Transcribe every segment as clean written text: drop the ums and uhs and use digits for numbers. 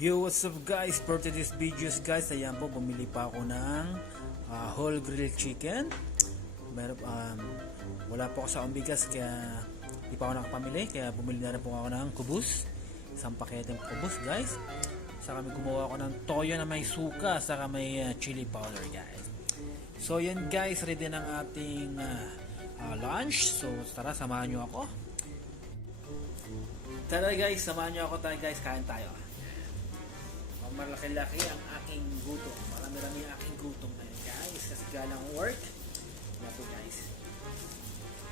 Yo, what's up guys? For today's videos guys, ayan po, bumili pa ako ng whole grilled chicken. Wala po ako sa bigas kaya di pa ako nakapamili, kaya bumili na rin po ako ng kubus. Isang pakete ng kubus guys. Saka may gumawa ako ng toyo na may suka, saka may chili powder guys. So yan guys, ready ng ating lunch. So tara, samahan nyo ako. Tara guys, samahan nyo ako guys, kain tayo. Malaki-laki ang aking gutom. Marami-rami ang aking gutom na guys. Kasi galang work. Yan po guys.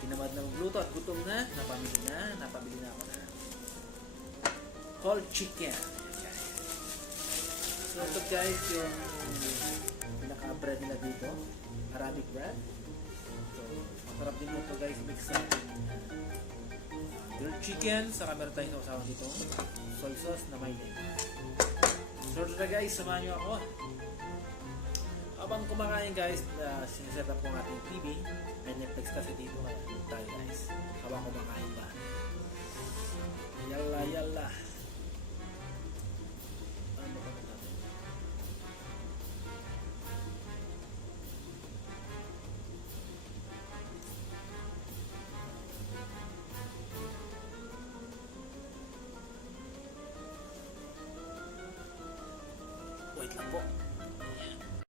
Tinamad na magluto at gutom na. Napabili na ako na whole chicken. Yan guys. So ito guys yung pinaka-bread nila dito. Arabic bread. So masarap din ito guys. Mix natin grilled chicken. Saka meron tayong usawa dito. Soy sauce na may name. So guys, samahan nyo ako. Habang kumakain guys, siniset up ko ang ating TV. May Netflix kasi dito. Tayo guys. Habang kumakain ba. Yalla.